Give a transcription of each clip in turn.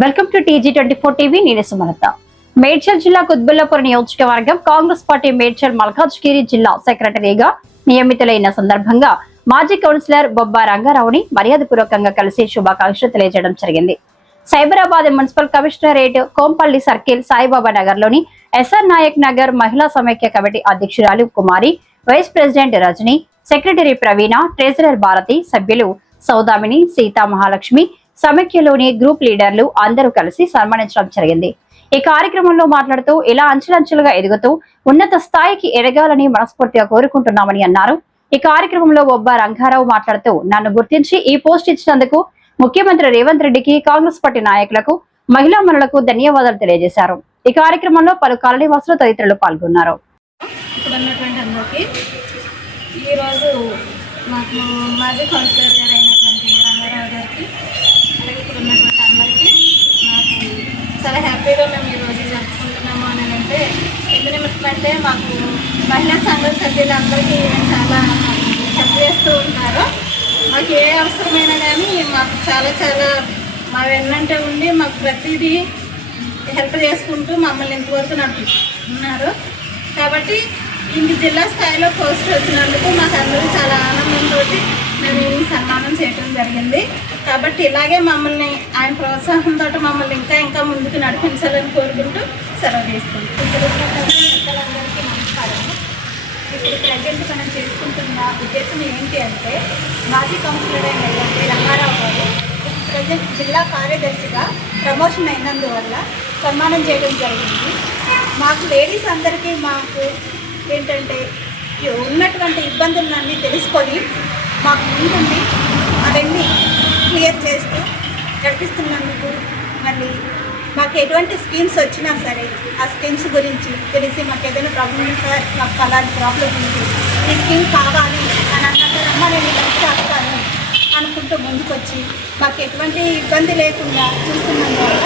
Welcome to TG24 TV. నేను సుమలత. మేడ్చల్ జిల్లా కుత్బుల్లాపూర్ నియోజకవర్గం కాంగ్రెస్ పార్టీ మేడ్చల్ మల్కాజ్గిరి జిల్లా సెక్రటరీగా నియమితులైన సందర్భంగా మాజీ కౌన్సిలర్ బొబ్బా రంగారావుని మర్యాదపూర్వకంగా కలిసి శుభాకాంక్షలు తెలియజేయడం జరిగింది. Cyberabad municipal commissionerate Kompally circle Saibaba Nagar లోని SR నాయక్ నగర్ మహిళా సమైక్య కమిటీ అధ్యక్షురాలు కుమారి, వైస్ ప్రెసిడెంట్ రజని, సెక్రటరీ ప్రవీణ, ట్రెజరర్ భారతి, సభ్యులు సౌదామిని, సీతా మహాలక్ష్మి, సమైక్యలోని గ్రూప్ లీడర్లు అందరూ కలిసి సన్మానించడం జరిగింది. ఈ కార్యక్రమంలో మాట్లాడుతూ ఇలా అంచెలంచెలుగా ఎదుగుతూ ఉన్నత స్థాయికి ఎదగాలని మనస్ఫూర్తిగా కోరుకుంటున్నామని అన్నారు. ఈ కార్యక్రమంలో బొబ్బా రంగారావు మాట్లాడుతూ నన్ను గుర్తించి ఈ పోస్ట్ ఇచ్చినందుకు ముఖ్యమంత్రి రేవంత్ రెడ్డికి, కాంగ్రెస్ పార్టీ నాయకులకు, మహిళా మనులకు ధన్యవాదాలు తెలియజేశారు. ఈ కార్యక్రమంలో పలు కాలనీవాసులు తదితరులు పాల్గొన్నారు. ఈరోజు మాకు మాజీ కౌన్సిలర్ గారు అయినటువంటి రంగారావు గారికి, అలాగే ఇక్కడ ఉన్నటువంటి అందరికీ నాకు చాలా హ్యాపీగా మేము ఈరోజు జరుపుకుంటున్నాము అని అంటే ఎందుకంటే మాకు మహిళా సంఘ సభ్యులందరికీ చాలా హెల్ప్ చేస్తూ ఉంటారు. మాకు ఏ అవసరమైనా కానీ మాకు చాలా మా వెన్నంటే ఉండి మాకు ప్రతిదీ హెల్ప్ చేసుకుంటూ మమ్మల్ని ఇంతవరకు నడుపుతున్నారు. కాబట్టి ఇంటి జిల్లా స్థాయిలో పోస్ట్ వచ్చినందుకు మాకు అందరూ చాలా ఆనందంతో మేము ఈ సన్మానం చేయడం జరిగింది. కాబట్టి ఇలాగే మమ్మల్ని ఆయన ప్రోత్సాహంతో మమ్మల్ని ఇంకా ముందుకు నడిపించాలని కోరుకుంటూ సెలవు తీసుకుంటాం. పెద్దలందరికీ నమస్కారం. ఇప్పుడు ప్రజెంట్ మనం చేసుకుంటున్న ఉద్దేశం ఏంటి అంటే మాజీ కౌన్సిలర్ అయినటువంటి రంగారావు గారు ప్రజెంట్ జిల్లా కార్యదర్శిగా ప్రమోషన్ అయినందువల్ల సన్మానం చేయడం జరిగింది. మాకు లేడీస్ అందరికీ మాకు ఏంటంటే ఉన్నటువంటి ఇబ్బందులన్నీ తెలుసుకొని మాకు ముందుండి అవన్నీ క్లియర్ చేస్తూ నడిపిస్తున్నందుకు, మళ్ళీ మాకు ఎటువంటి స్కీమ్స్ వచ్చినా సరే ఆ స్కీమ్స్ గురించి తెలిసి మాకు ఏదైనా ప్రాబ్లం ఉంది సార్, మాకు అలాంటి ప్రాబ్లం ఉంది, ఈ స్కీమ్ కావాలి అని అన్నదమ్మా నేను ఇలా చేస్తాను అనుకుంటూ ముందుకొచ్చి మాకు ఎటువంటి ఇబ్బంది లేకుండా చూస్తున్నందువల్ల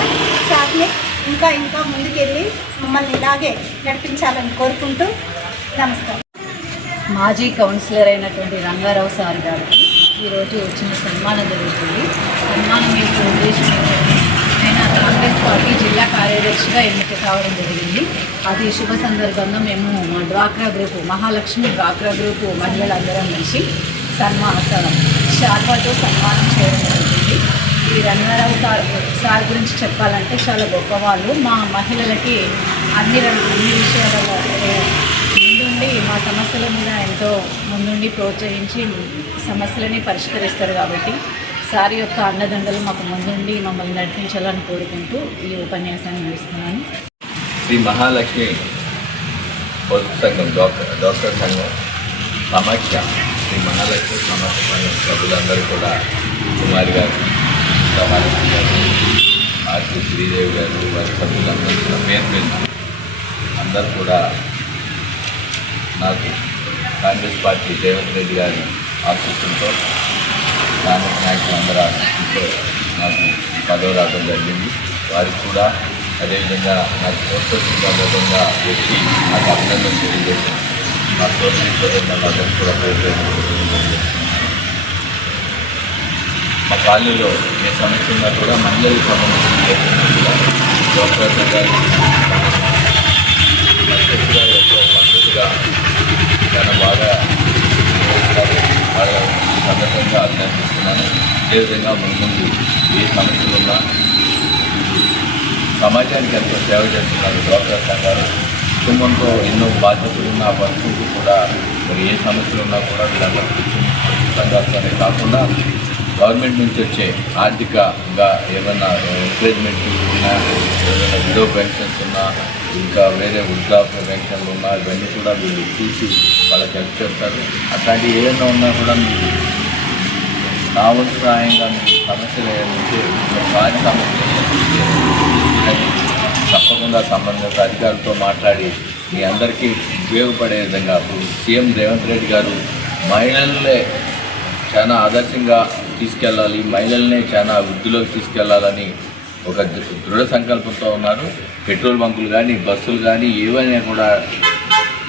సార్ని ఇంకా ముందుకెళ్ళి మమ్మల్ని ఇలాగే నడిపించాలని కోరుకుంటూ నమస్కారం. మాజీ కౌన్సిలర్ అయినటువంటి రంగారావు సార్ గారికి ఈరోజు చిన్న సన్మానం జరుగుతుంది. సన్మానం యొక్క ఉద్దేశం ఏంటంటే ఆయన కాంగ్రెస్ పార్టీ జిల్లా కార్యదర్శిగా ఎన్నిక కావడం జరిగింది. అది శుభ సందర్భంగా మేము మా డ్వాక్రా గ్రూపు, మహాలక్ష్మి డ్వాక్రా గ్రూపు మహిళలందరం కలిసి శాల్వాతో సన్మానం చేయడం జరుగుతుంది. ఈ రంగారావు సార్ గురించి చెప్పాలంటే చాలా గొప్పవాళ్ళు. మా మహిళలకి అన్ని విషయాలలో ముందుండి మా సమస్యల మీద ఎంతో ముందుండి ప్రోత్సహించి సమస్యలని పరిష్కరిస్తారు. కాబట్టి సార్ యొక్క అండదండలు మాకు ముందుండి మమ్మల్ని నడిపించాలని కోరుకుంటూ ఈ ఉపన్యాసాన్ని ముగిస్తున్నాను. శ్రీ మహాలక్ష్మి పొదుపు సంఘం, డాక్టర్ సంఘం సమాఖ్య, శ్రీ మహాలక్ష్మి సమాఖ్య సంఘం సభ్యులందరూ కూడా కుమారి గారు, మహాలక్ష్మి గారు, ఆర్కి శ్రీదేవి గారు, వారి సభ్యులందరూ కూడా పేరు అందరూ కూడా నాకు కాంగ్రెస్ పార్టీ రేవంత్ రెడ్డి గారి ఆశీస్సులతో, కాంగ్రెస్ నాయకులందరూ ఆశీస్సులతో నాకు పదవి రావడం జరిగింది. వారికి కూడా అదేవిధంగా నాకు పోస్ట్ వచ్చిన సందర్భంగా వచ్చి నాకు అభినందనలు తెలియజేసి మా సోదరులందరూ కూడా ప్రోత్సహించారు. మా కాలనీలో ఏ సమస్య ఉన్నా కూడా మహిళలకు సంబంధించిన డాక్టర్ సంఘాలు పద్ధతిగా చాలా బాగా వాళ్ళ ఈ సందర్భంగా అభినందిస్తున్నాను. అదేవిధంగా ముందు ఏ సమస్యలు ఉన్నా సమాజానికి ఎంతో సేవ చేస్తున్నారు డాక్టర్ సంఘాలు. కుటుంబంతో ఎన్నో బాధ్యతలు ఉన్న పరిస్థితులు కూడా మరి ఏ సమస్యలు ఉన్నా కూడా వీళ్ళందరూ సంఘాలతోనే కాకుండా గవర్నమెంట్ నుంచి వచ్చే ఆర్థికంగా ఏమైనా ఎంకరేజ్మెంట్ ఉన్నా, ఏమైనా విడో పెన్షన్స్ ఉన్నా, ఇంకా వేరే వృద్ధాప్య పెన్షన్లు ఉన్నా, ఇవన్నీ కూడా వీళ్ళు చూసి వాళ్ళకి హెల్ప్ చేస్తారు. అట్లాంటివి ఏదైనా ఉన్నా కూడా మీరు నా వంతు సహాయంగా మీకు సమస్యలు ఏమంటే వారి సమస్యలు తప్పకుండా సంబంధిత అధికారులతో మాట్లాడి మీ అందరికీ ఉపయోగపడే విధంగా సీఎం రేవంత్ రెడ్డి గారు మహిళలనే చాలా ఆదర్శంగా తీసుకెళ్ళాలి, మహిళలనే చాలా వృద్ధిలోకి తీసుకెళ్లాలని ఒక దృఢ సంకల్పంతో ఉన్నారు. పెట్రోల్ బంకులు కానీ, బస్సులు కానీ ఏవైనా కూడా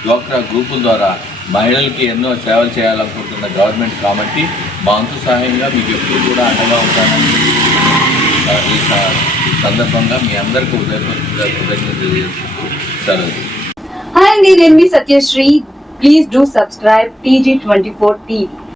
డ్వాక్రా గ్రూపుల ద్వారా మహిళలకి ఎన్నో సేవలు చేయాలనుకుంటున్న గవర్నమెంట్ కాబట్టి మా వంతు సహాయంగా మీకు ఎప్పుడు కూడా అండగా ఉంటానని ఈ సందర్భంగా మీ అందరికీ ఉదయపూర్వక కృతజ్ఞతలు తెలియజేస్తూ సెలవు. Hi, నేను మీ Satyasri. Please do subscribe TG24 TV.